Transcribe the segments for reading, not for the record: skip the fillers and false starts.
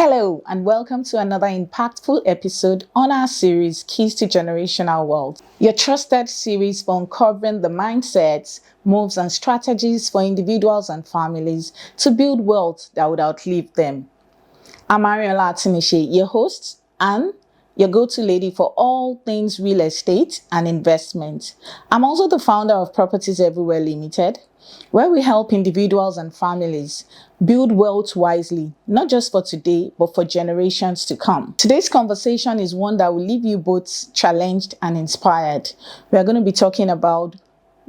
Hello, and welcome to another impactful episode on our series Keys to Generational Wealth, your trusted series for uncovering the mindsets, moves, and strategies for individuals and families to build wealth that would outlive them. I'm Ariola Atimishe, your host and your go-to lady for all things real estate and investment. I'm also the founder of Properties Everywhere Limited, where we help individuals and families build wealth wisely, not just for today, but for generations to come. Today's conversation is one that will leave you both challenged and inspired. We are going to be talking about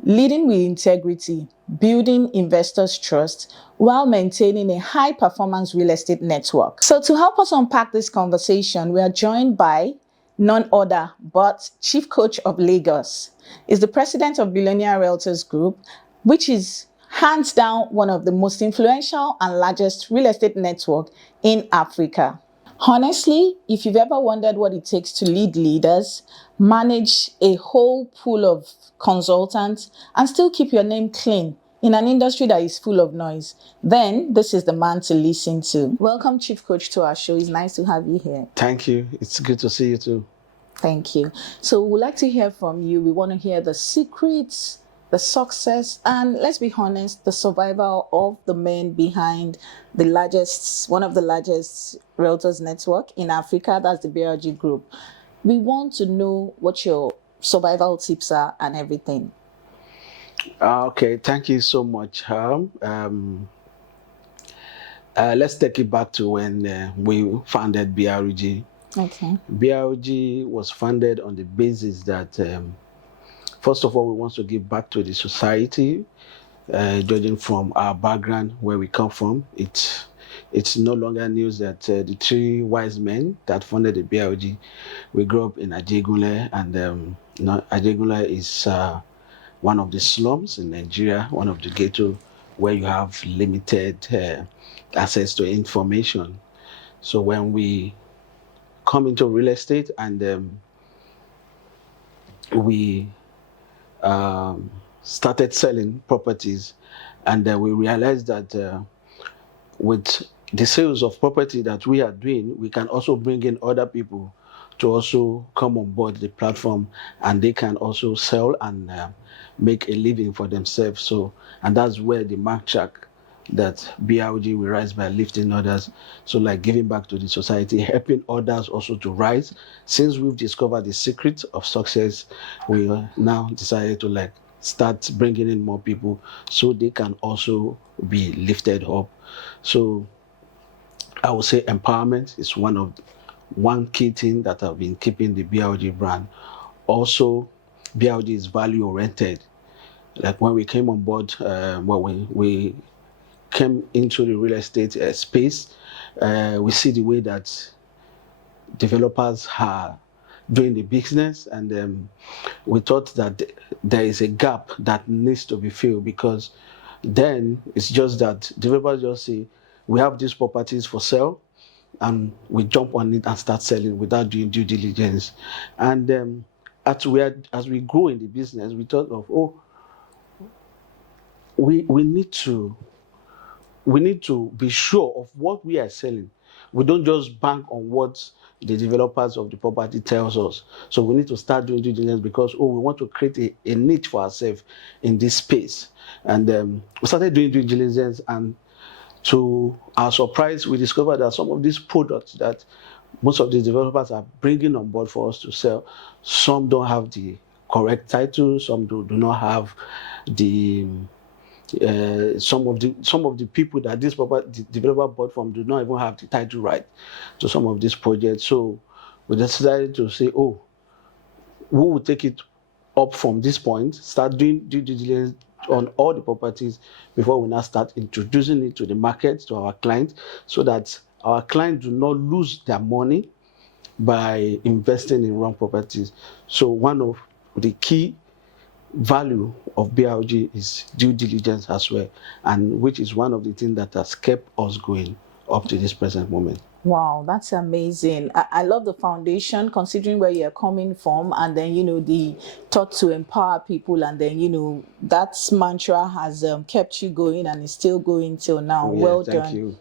leading with integrity, building investors' trust while maintaining a high-performance real estate network. So to help us unpack this conversation, we are joined by none other but Chief Coach of Lagos. Is the president of Billionaire Realtors Group, which is hands down one of the most influential and largest real estate network in Africa. Honestly, if you've ever wondered what it takes to lead leaders, manage a whole pool of consultants, and still keep your name clean in an industry that is full of noise, then this is the man to listen to. Welcome, Chief Coach, to our show. It's nice to have you here. Thank you. It's good to see you too. Thank you. So we'd like to hear from you. We want to hear the secrets, the success, and let's be honest, the survival of the men behind one of the largest realtors network in Africa. That's the BRG Group. We want to know what your survival tips are and everything. Okay, thank you so much. Let's take it back to when we founded BRG. Okay. BRG was founded on the basis that, first of all, we want to give back to the society. Judging from our background, where we come from, it's no longer news that the three wise men that founded the BRG, we grew up in Ajegunle, and Ajegunle is one of the slums in Nigeria, one of the ghetto where you have limited access to information. So when we come into real estate and we started selling properties, and then we realized that with the sales of property that we are doing, we can also bring in other people to also come on board the platform, and they can also sell and make a living for themselves. So, and that's where the mark track that BRG will rise by lifting others. So like giving back to the society, helping others also to rise. Since we've discovered the secret of success, we now decided to start bringing in more people so they can also be lifted up. So I would say empowerment is one key thing that have been keeping the BRG brand. Also, BRG is value oriented. Like when we came on board, we came into the real estate space, we see the way that developers are doing the business, and we thought that there is a gap that needs to be filled, because then it's just that developers just say, we have these properties for sale, and we jump on it and start selling without doing due diligence. And as we grow in the business, we thought of, we need to be sure of what we are selling. We don't just bank on what the developers of the property tells us. So we need to start doing due diligence, because we want to create a niche for ourselves in this space. And we started doing due diligence, and to our surprise, we discovered that some of these products that most of the developers are bringing on board for us to sell, some don't have the correct title, some do not have the some of the people that this property developer bought from do not even have the title right to some of these projects. So we decided to say, we will take it up from this point, start doing due diligence on all the properties before we now start introducing it to the market, to our clients, so that our clients do not lose their money by investing in wrong properties. So one of the key value of BRG is due diligence as well, and which is one of the things that has kept us going up to this present moment. Wow, that's amazing. I love the foundation, considering where you're coming from, and then, the thought to empower people, and then, that mantra has kept you going and is still going till now. Yeah, well thank done. you.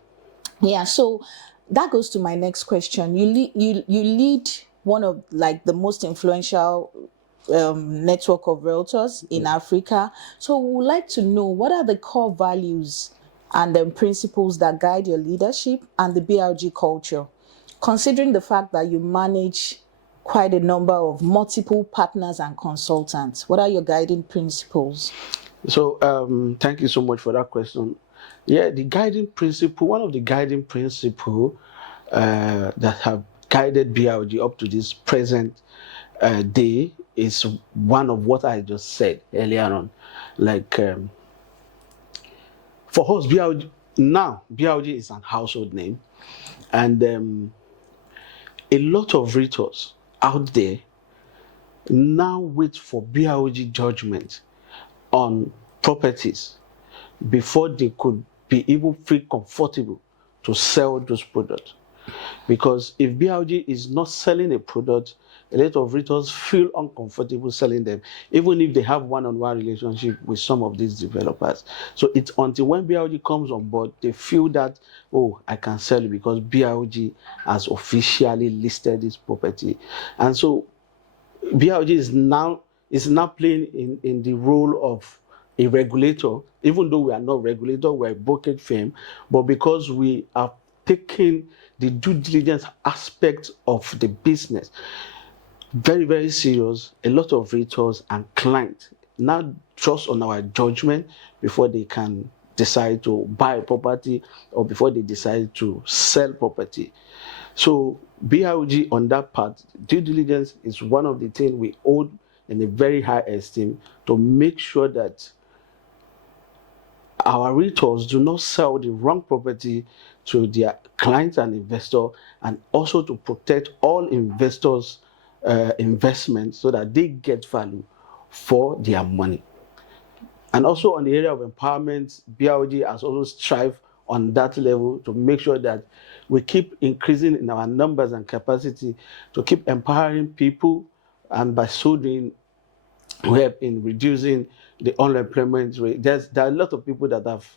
Yeah, so that goes to my next question. You lead one of like the most influential network of realtors in Africa. So we would like to know, what are the core values and principles that guide your leadership and the BRG culture, considering the fact that you manage quite a number of multiple partners and consultants? What are your guiding principles? So, thank you so much for that question. Yeah, the guiding principle, one of the guiding principle that have guided BRG up to this present day is one of what I just said earlier on. Like, for us, BRG is an household name, and a lot of realtors out there now wait for BRG judgment on properties before they could be even feel comfortable to sell those products. Because if BRG is not selling a product, a lot of realtors feel uncomfortable selling them, even if they have one-on-one relationship with some of these developers. So it's until when BRG comes on board, they feel that, oh, I can sell it because BRG has officially listed this property. And so BRG is now playing in the role of a regulator, even though we are not regulator, we're a brokerage firm, but because we are taking the due diligence aspect of the business very, very serious, a lot of realtors and clients now trust on our judgment before they can decide to buy a property or before they decide to sell property. So BRG on that part, due diligence is one of the things we hold in a very high esteem to make sure that our realtors do not sell the wrong property to their clients and investors, and also to protect all investors' investments so that they get value for their money. And also on the area of empowerment, BRG has also strived on that level to make sure that we keep increasing in our numbers and capacity to keep empowering people, and by so doing, we help in reducing the unemployment rate. There are a lot of people that have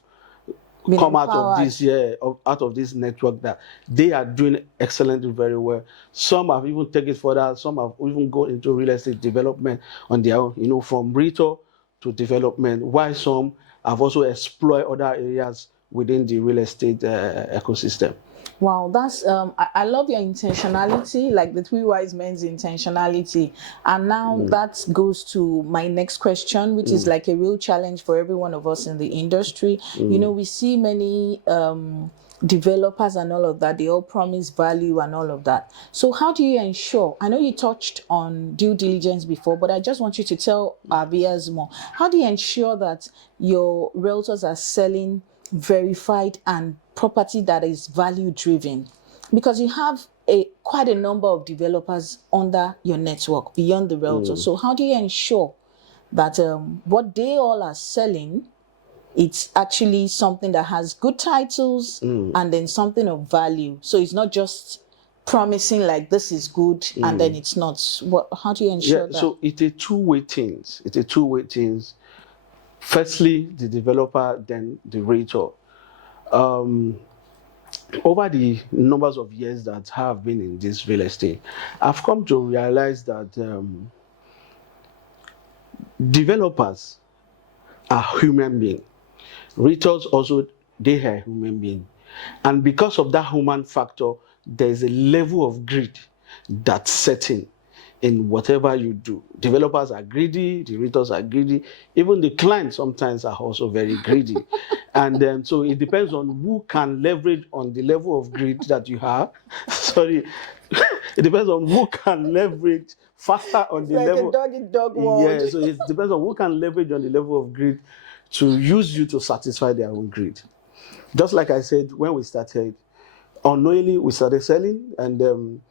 Been come out of empowered. this out of this network that they are doing excellently very well. Some have even taken it further. Some have even gone into real estate development on their own, from retail to development, while some have also explored other areas within the real estate ecosystem. Wow, that's I love your intentionality, like the three wise men's intentionality. And now that goes to my next question, which is like a real challenge for every one of us in the industry. We see many developers and all of that, they all promise value and all of that. So how do you ensure? I know you touched on due diligence before, but I just want you to tell our viewers more. How do you ensure that your realtors are selling verified and property that is value driven? Because you have quite a number of developers under your network beyond the realtor. So how do you ensure that what they all are selling, it's actually something that has good titles and then something of value? So it's not just promising like this is good and then it's not. How do you ensure that? So it's a two-way things. Firstly, the developer, then the realtor. Over the numbers of years that I have been in this real estate, I've come to realize that developers are human beings. Realtors also, they are human beings. And because of that human factor, there's a level of greed that's setting in whatever you do. Developers are greedy, the realtors are greedy, even the clients sometimes are also very greedy. And so it depends on who can leverage on the level of greed that you have. Sorry. It depends on who can leverage faster on the Like level. a dog in dog world. Yeah, so it depends on who can leverage on the level of greed to use you to satisfy their own greed. Just like I said, when we started, unknowingly we started selling, and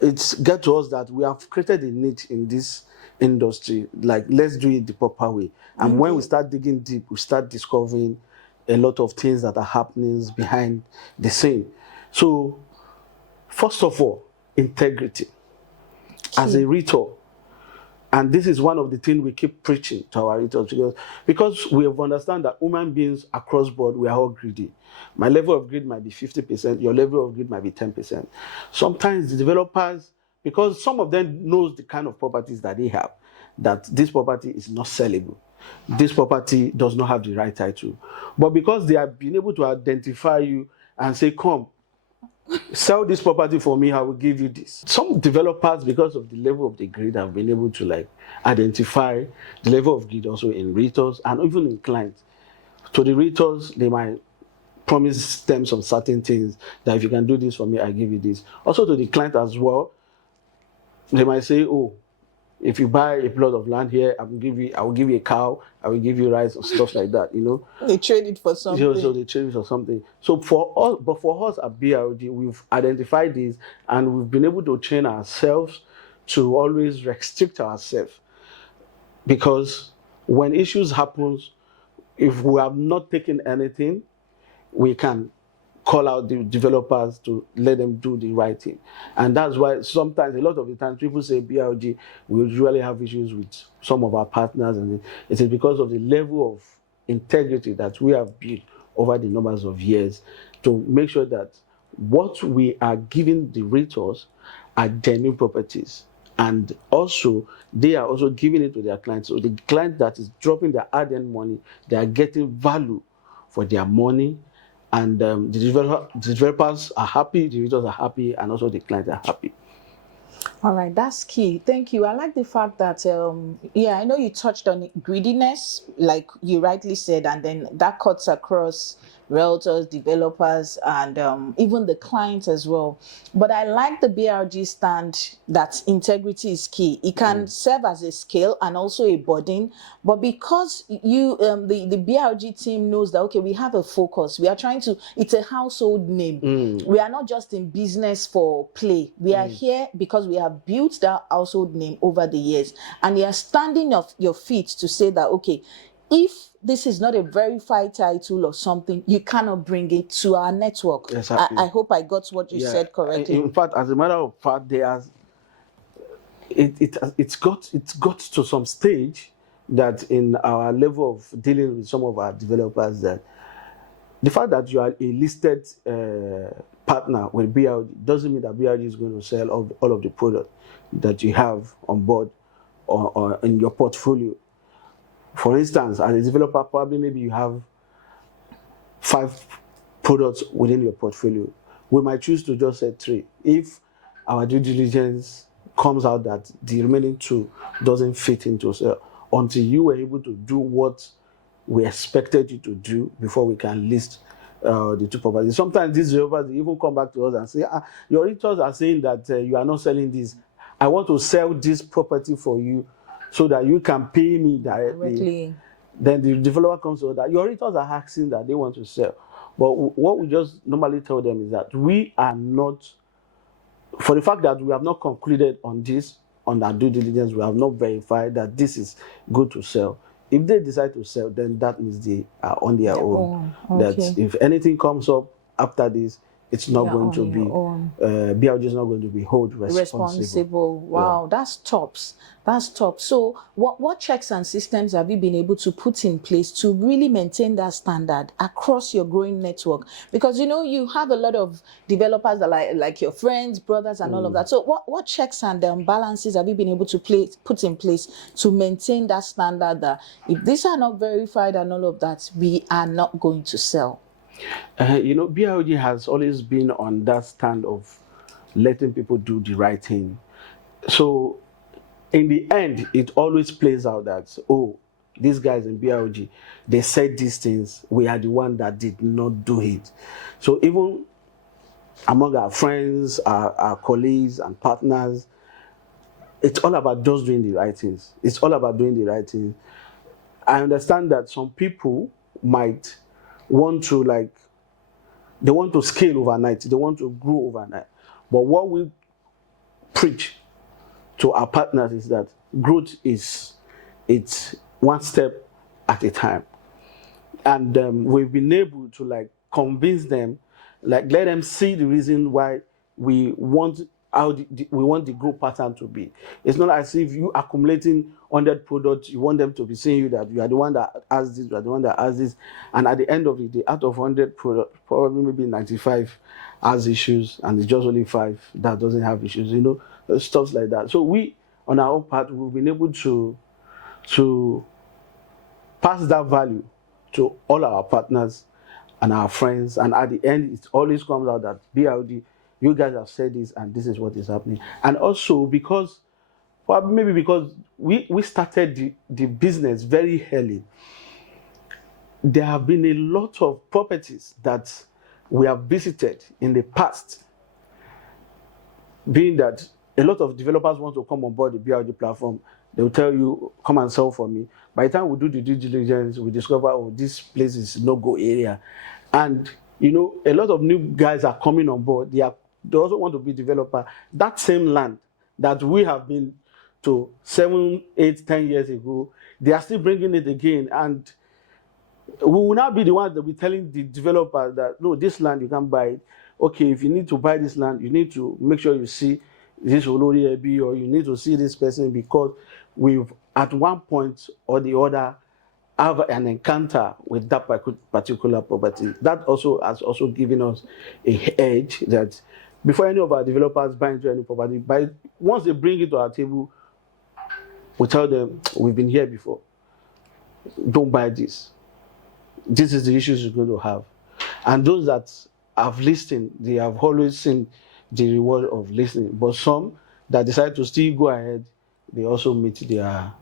it's get to us that we have created a niche in this industry. Like, let's do it the proper way. And when we start digging deep, we start discovering a lot of things that are happening behind the scene. So, first of all, integrity. As a realtor, And this is one of the things we keep preaching to our realtors, because we have understand that human beings across board, we are all greedy. My level of greed might be 50%, your level of greed might be 10%. Sometimes the developers, because some of them knows the kind of properties that they have, that this property is not sellable. This property does not have the right title. But because they have been able to identify you and say, come, sell this property for me, I will give you this. Some developers, because of the level of the greed, have been able to like identify the level of greed also in realtors and even in clients. To the realtors, they might promise them some certain things, that if you can do this for me, I give you this. Also to the client as well, they might say, oh, if you buy a plot of land here, I will give you a cow, I will give you rice and stuff like that, They trade it for something. So they change or something. So for us at BRD, we've identified this and we've been able to train ourselves to always restrict ourselves, because when issues happen, if we have not taken anything, we can call out the developers to let them do the right thing. And that's why sometimes, a lot of the times, people say BRG, we usually have issues with some of our partners, and it is because of the level of integrity that we have built over the numbers of years to make sure that what we are giving the realtors are genuine properties. And also, they are also giving it to their clients. So the client that is dropping their hard-earned money, they are getting value for their money, and the developers are happy, the users are happy, and also the clients are happy. All right, that's key. Thank you. I like the fact that, I know you touched on greediness, like you rightly said, and then that cuts across realtors, developers, and even the clients as well. But I like the BRG stand that integrity is key. It can serve as a scale and also a burden, but because the BRG team knows that, okay, we have a focus. We are trying to, it's a household name. We are not just in business for play. We are here because we have built that household name over the years, and you are standing off your feet to say that, okay, if this is not a verified title or something, you cannot bring it to our network. Exactly. I hope I got what you said correctly. In fact, as a matter of fact, it's got to some stage that in our level of dealing with some of our developers, that the fact that you are a listed partner with BRG doesn't mean that BRG is going to sell all of the product that you have on board or in your portfolio. For instance, as a developer, probably maybe you have 5 products within your portfolio. We might choose to just say 3. If our due diligence comes out that the remaining 2 doesn't fit into sale, until you were able to do what we expected you to do before we can list the 2 properties. Sometimes these developers even come back to us and say, your realtors are saying that you are not selling this. I want to sell this property for you so that you can pay me directly. Then the developer comes to us that your realtors are asking that they want to sell. But what we just normally tell them is that we are not, for the fact that we have not concluded on this, on our due diligence, we have not verified that this is good to sell. If they decide to sell, then that means they are on their own. Okay. That if anything comes up after this, it's not going to be, BRG is not going to be held responsible. Wow, that's tops. That's top. So what checks and systems have you been able to put in place to really maintain that standard across your growing network? Because, you have a lot of developers that like your friends, brothers, and all of that. So what checks and balances have you been able to put in place to maintain that standard that if these are not verified and all of that, we are not going to sell? BRG has always been on that stand of letting people do the right thing. So in the end, it always plays out that, these guys in BRG, they said these things, we are the one that did not do it. So even among our friends, our colleagues and partners, it's all about just doing the right things. It's all about doing the right thing. I understand that some people might want to they want to scale overnight. They want to grow overnight. But what we preach to our partners is that growth it's one step at a time. And we've been able to convince them, let them see the reason why we want how we want the growth pattern to be. It's not as if you accumulating 100 products, you want them to be seeing you that you are the one that has this, you are the one that has this, and at the end of the day, out of 100 products, probably maybe 95 has issues, and it's just only 5 that doesn't have issues. Stuff like that. So we, on our own part, we've been able to pass that value to all our partners and our friends, and at the end it always comes out that BRD, you guys have said this and this is what is happening. And also because maybe because we started the business very early, there have been a lot of properties that we have visited in the past, being that a lot of developers want to come on board the BRD platform. They will tell you, come and sell for me. By the time we do the due diligence, we discover, oh, this place is no-go area. And, a lot of new guys are coming on board. They also want to be developer. That same land that we have been to 7, 8, 10 years ago, they are still bringing it again. And we will not be the ones that will be telling the developer that, no, this land, you can't buy it. Okay, if you need to buy this land, you need to make sure you see this Olori Ebi, or you need to see this person, because we've, at one point or the other, have an encounter with that particular property. That also has also given us a edge that before any of our developers buy into any property, once they bring it to our table, we tell them, we've been here before. Don't buy this. This is the issues you're going to have. And those that have listened, they have always seen the reward of listening. But some that decide to still go ahead, they also meet their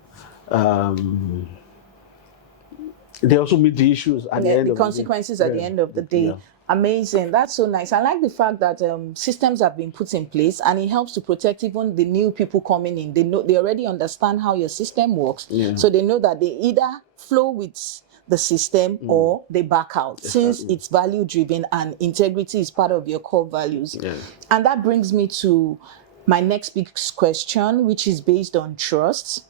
they also meet the issues at the end the of consequences the day. at the end of the day. Yeah. Amazing. That's so nice. I like the fact that systems have been put in place, and it helps to protect even the new people coming in. They already understand how your system works, so they know that they either flow with the system or they back out, since it's value driven and integrity is part of your core values. Yeah. And that brings me to my next big question, which is based on trust.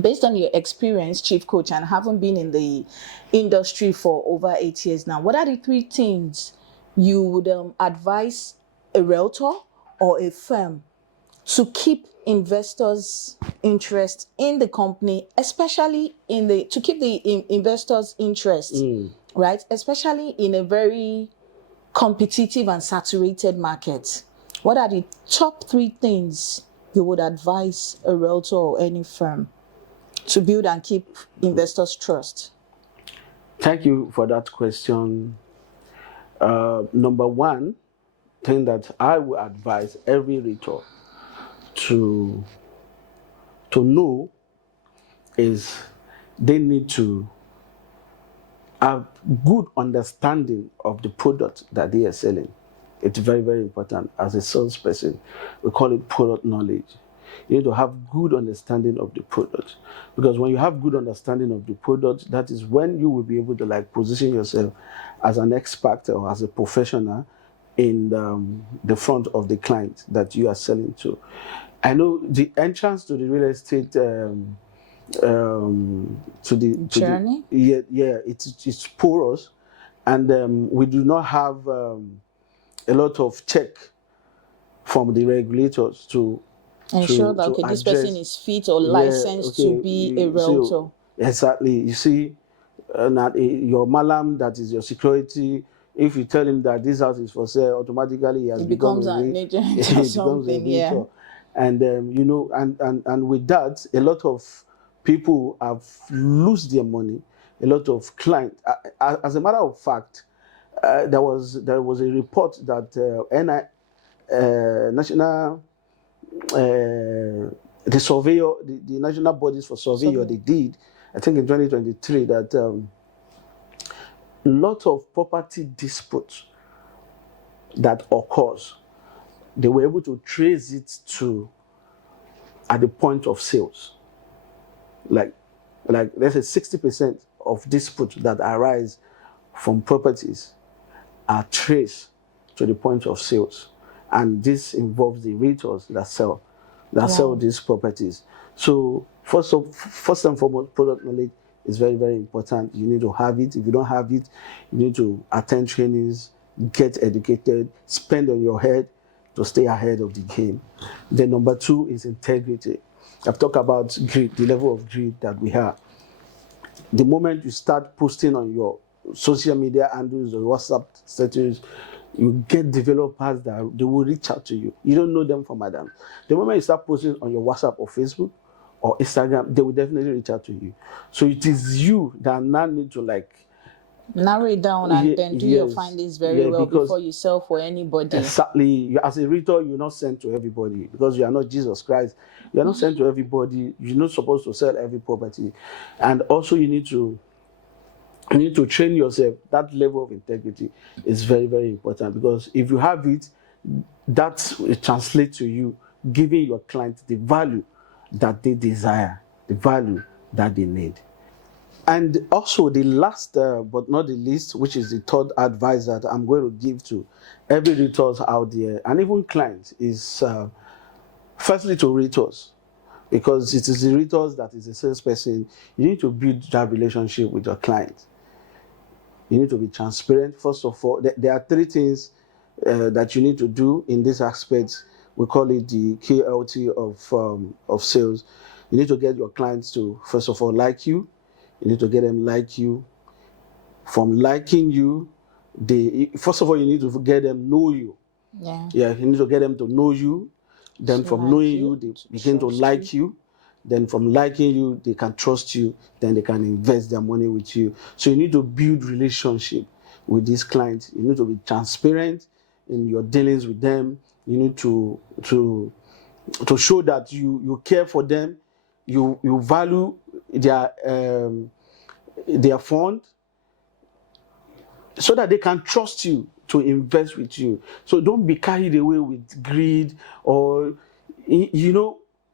Based on your experience, Chief Coach, and having been in the industry for over 8 years now, what are the 3 things you would advise a realtor or a firm to keep investors' interest in the company, especially to keep the investors' interest, right? Especially in a very competitive and saturated market. What are the top 3 things you would advise a realtor or any firm to build and keep investors' trust? Thank you for that question. Number one thing that I would advise every realtor to know is they need to have good understanding of the product that they are selling. It's very, very important. As a salesperson, we call it product knowledge. You need to have good understanding of the product, because when you have good understanding of the product, that is when you will be able to position yourself as an expert or as a professional in the front of the client that you are selling to. I know the entrance to the real estate Journey? It's porous, and we do not have a lot of check from the regulators to ensure that this person is fit or licensed to be a realtor. So, exactly. You see, your malam, that is your security. If you tell him that this house is for sale, automatically he has It becomes an agent or something. Yeah. And and with that, a lot of people have lost their money. A lot of clients. As a matter of fact, there was a report that national the surveyor, the national bodies for surveyor, they did, I think in 2023, that a lot of property disputes that occurs, they were able to trace it to at the point of sales. Like let's say 60% of disputes that arise from properties are traced to the point of sales, and this involves the realtors that sell these properties. So first and foremost, product knowledge is very, very important. You need to have it. If you don't have it, you need to attend trainings, get educated, spend on your head, to stay ahead of the game. Then number 2 is integrity. I've talked about greed, the level of greed that we have. The moment you start posting on your social media handles or WhatsApp status, you get developers that they will reach out to you. You don't know them from Adam. The moment you start posting on your WhatsApp or Facebook or Instagram, they will definitely reach out to you. So it is you that now need to narrow it down and then do your yes, findings very well because before you sell for anybody. exactly, you, as a realtor, you're not sent to everybody because you are not Jesus Christ. You are not sent to everybody. You're not supposed to sell every property, and also you need to train yourself. That level of integrity is very, very important, because if you have it, that will translate to you giving your client the value that they desire, the value that they need. And also the last but not the least, which is the third advice that I'm going to give to every realtors out there and even clients, is firstly to realtors, because it is the realtors that is a salesperson. You need to build that relationship with your client. You need to be transparent. First of all, there are 3 things that you need to do in this aspect. We call it the KLT of sales. You need to get your clients to, first of all, like you. You need to get them like you. From liking you, first of all, you need to get them know you. Yeah, You need to get them to know you. Then to from like knowing you, you, they to begin to trust like you. Then from liking you, they can trust you. Then they can invest their money with you. So you need to build relationship with these clients. You need to be transparent in your dealings with them. You need to show that you care for them. You value their fund, so that they can trust you to invest with you. So don't be carried away with greed, or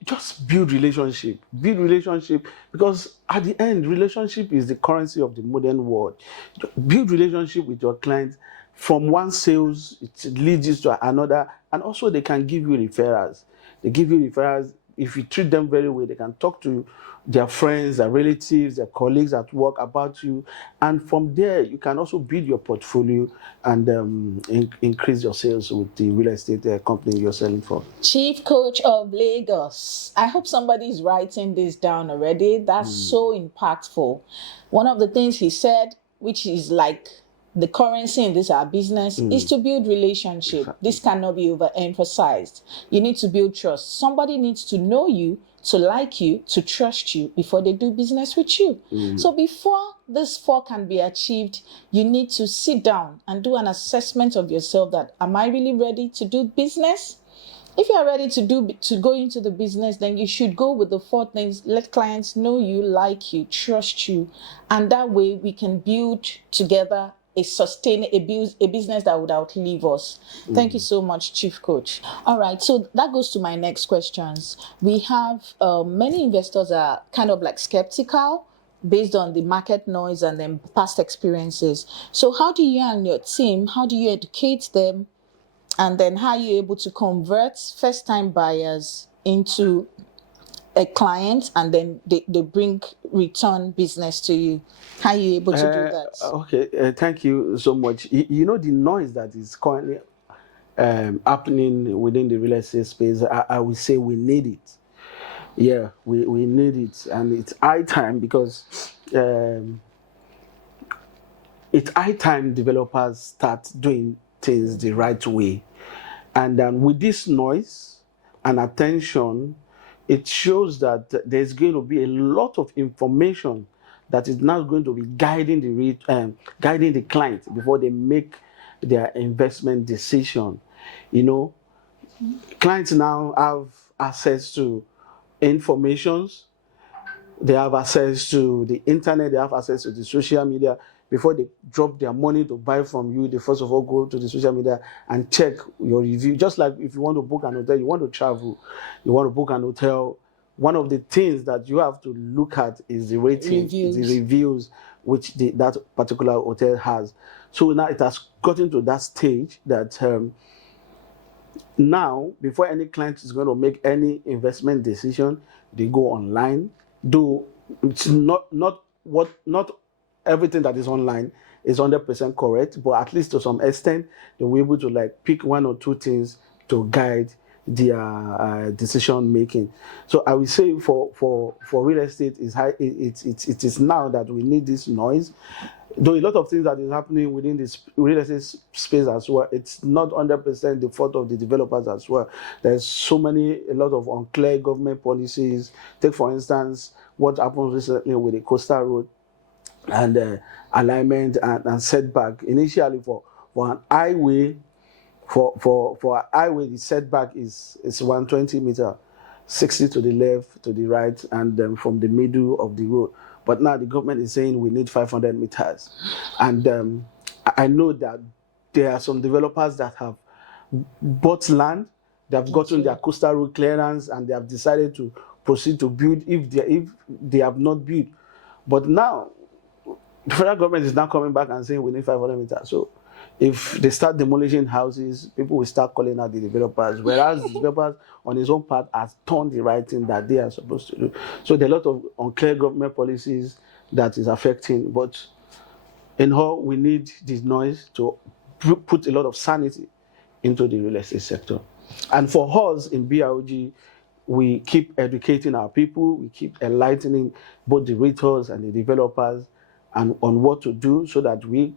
just build relationship. Build relationship, because at the end, relationship is the currency of the modern world. Build relationship with your clients. From one sales, it leads you to another, and also they can give you referrals. They give you referrals. If you treat them very well, they can talk to their friends, their relatives, their colleagues at work about you, and from there you can also build your portfolio and increase your sales with the real estate company you're selling for. Chief Coach of Lagos. I hope somebody's writing this down already. That's so impactful. One of the things he said, which is like the currency in this our business, is to build relationship. Exactly. This cannot be overemphasized. You need to build trust. Somebody needs to know you, to like you, to trust you before they do business with you. So before this 4 can be achieved, you need to sit down and do an assessment of yourself, that am I really ready to do business? If you are ready to go into the business, then you should go with the 4 things. Let clients know you, like you, trust you, and that way we can build together a business that would outlive us. Thank you so much, Chief Coach. All right, so that goes to my next questions. We have many investors are kind of like skeptical based on the market noise and then past experiences. So how do you and your team, how do you educate them? And then how are you able to convert first-time buyers into a client, and then they bring return business to you? How are you able to do that? Okay, thank you so much. You know, the noise that is currently happening within the real estate space, I would say we need it. Yeah, we need it, and it's high time, because it's high time developers start doing things the right way. And with this noise and attention, it shows that there's going to be a lot of information that is now going to be guiding the client before they make their investment decision. Clients now have access to informations. They have access to the internet, they have access to the social media. Before they drop their money to buy from you, they first of all go to the social media and check your review. Just like if you want to book an hotel, you want to travel, you want to book an hotel, one of the things that you have to look at is the rating, the reviews which that particular hotel has. So now it has gotten to that stage that now, before any client is going to make any investment decision, they go online. Though it's not everything that is online is 100% correct, but at least to some extent, they were able to pick 1 or 2 things to guide their decision making. So I will say for real estate is high. It is now that we need this noise. Though a lot of things that is happening within this real estate space as well, it's not 100% the fault of the developers as well. There's a lot of unclear government policies. Take for instance what happened recently with the coastal road and alignment and setback. Initially for an highway, for a highway, the setback is 120 meter, 60 to the left, to the right, and from the middle of the road. But now the government is saying we need 500 meters, and I know that there are some developers that have bought land, they have gotten their coastal road clearance, and they have decided to proceed to build if they have not built. But now the federal government is now coming back and saying we need 500 meters. So if they start demolishing houses, people will start calling out the developers, whereas the developers on his own part has done the right thing that they are supposed to do. So there are a lot of unclear government policies that is affecting, but in all, we need this noise to put a lot of sanity into the real estate sector. And for us in BRG, we keep educating our people, we keep enlightening both the realtors and the developers and on what to do so that we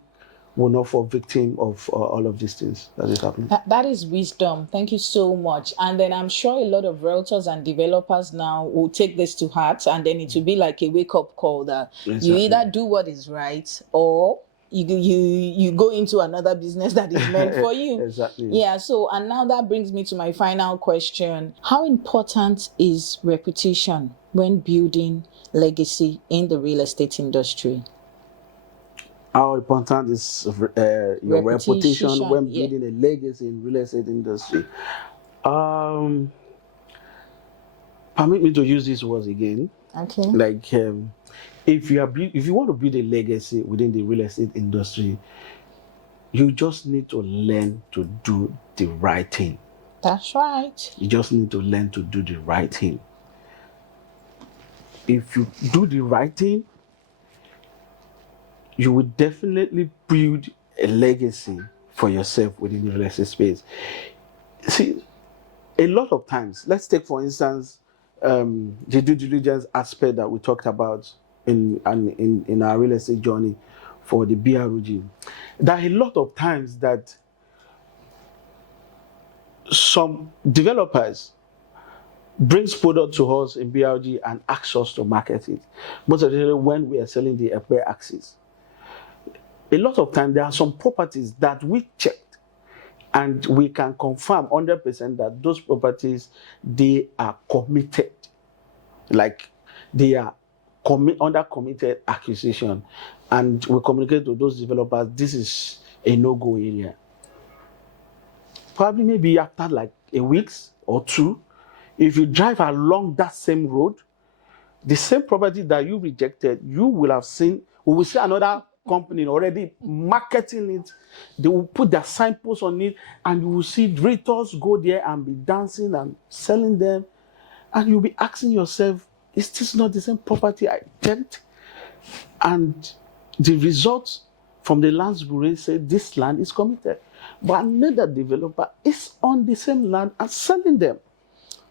will not fall victim of all of these things that is happening. That is wisdom. Thank you so much. And then I'm sure a lot of realtors and developers now will take this to heart, and then it will be like a wake-up call that you either do what is right or you go into another business that is meant for you. Exactly. Yeah. So, and now that brings me to my final question. How important is reputation when building legacy in the real estate industry? How important is your reputation when building a legacy in real estate industry? Permit me to use these words again. Okay. Like if you want to build a legacy within the real estate industry, you just need to learn to do the right thing. That's right. You just need to learn to do the right thing. If you do the right thing, you will definitely build a legacy for yourself within the real estate space. See, a lot of times, let's take for instance the due diligence aspect that we talked about in our real estate journey for the BRG. There are a lot of times that some developers brings product to us in BRG and asks us to market it. Most of the time when we are selling the FB axis. A lot of time there are some properties that we checked and we can confirm 100% that those properties, they are committed. Like they are under committed acquisition. And we communicate to those developers, this is a no-go area. Probably maybe after like a week or two, if you drive along that same road, the same property that you rejected, you will have seen, we will see another company already marketing it. They will put their signposts on it, and you will see realtors go there and be dancing and selling them. And you'll be asking yourself, is this not the same property I checked? And the results from the land bureau said this land is committed. But another developer is on the same land and selling them.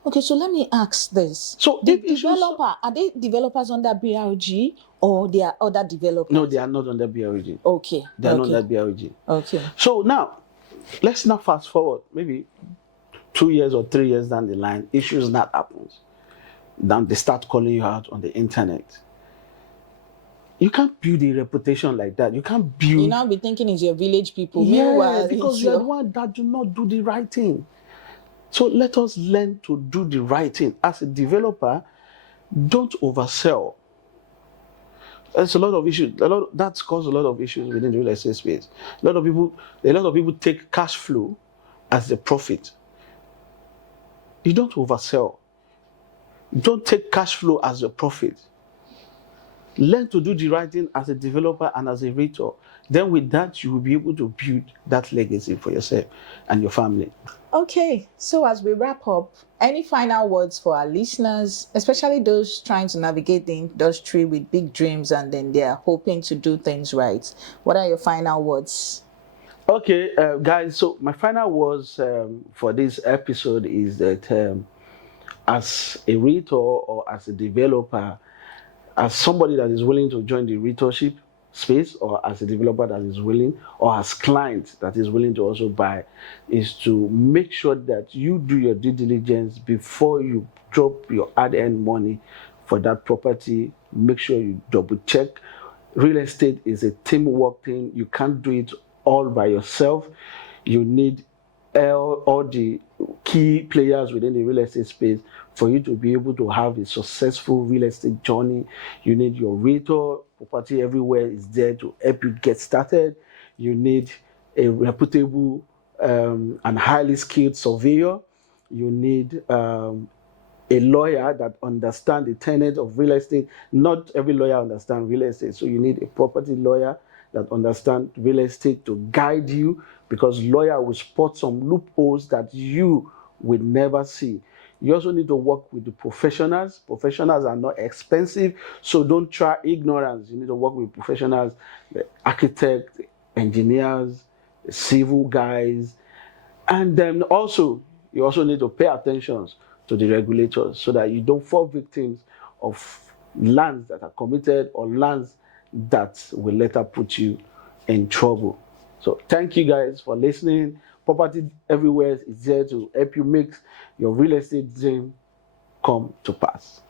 Okay, so let me ask this. So the developer, are they developers under BRG or they are other developers? No, they are not under BRG. Okay. They are not under BRG. Okay. So now, let's now fast forward, maybe 2 years or 3 years down the line, issues that happens. Then they start calling you out on the internet. You can't build a reputation like that. You can't build... You now be thinking it's your village people. Yeah, Meanwhile, because you're the one that do not do the right thing. So let us learn to do the right thing. As a developer, don't oversell. There's a lot of issues. That's caused a lot of issues within the real estate space. A lot of people take cash flow as the profit. You don't oversell. Don't take cash flow as your profit. Learn to do the right thing as a developer and as a realtor. Then with that, you will be able to build that legacy for yourself and your family. Okay, so as we wrap up, any final words for our listeners, especially those trying to navigate the industry with big dreams and then they're hoping to do things right? What are your final words? Okay, guys. So my final words for this episode is that as a realtor or as a developer, as somebody that is willing to join the realtorship space, or as a developer that is willing, or as client that is willing to also buy, is to make sure that you do your due diligence before you drop your hard-earned money for that property. Make sure you double check. Real estate is a teamwork thing. You can't do it all by yourself. You need all the key players within the real estate space for you to be able to have a successful real estate journey. You need your realtor. Property Everywhere is there to help you get started. You need a reputable and highly skilled surveyor. You need a lawyer that understands the tenets of real estate. Not every lawyer understands real estate, so you need a property lawyer that understands real estate to guide you, because lawyer will spot some loopholes that you will never see. You also need to work with the professionals. Professionals are not expensive, so don't try ignorance. You need to work with professionals, the architects, engineers, the civil guys, and then also, you also need to pay attention to the regulators so that you don't fall victims of lands that are committed or lands that will later put you in trouble. So thank you guys for listening. Property Everywhere is there to help you make your real estate dream come to pass.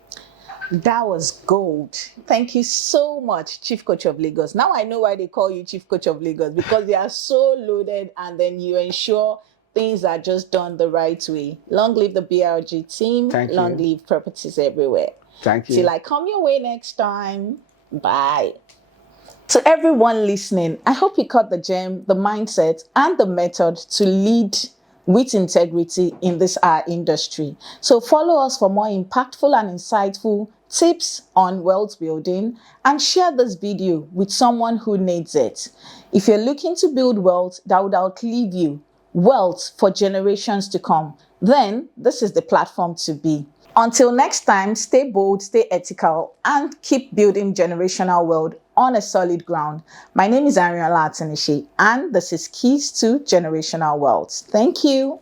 That was gold. Thank you so much, Chief Coach of Lagos. Now I know why they call you Chief Coach of Lagos, because they are so loaded, and then you ensure things are just done the right way. Long live the BRG team. Thank you. Long live Properties Everywhere. Thank you. Till I come your way next time. Bye. To everyone listening, I hope you caught the gem, the mindset, and the method to lead with integrity in this our industry. So follow us for more impactful and insightful tips on wealth building, and share this video with someone who needs it. If you're looking to build wealth that would outlive you, wealth for generations to come, then this is the platform to be. Until next time, stay bold, stay ethical, and keep building generational wealth on a solid ground. My name is Ariola Atanishi, and this is Keys to Generational Wealth. Thank you.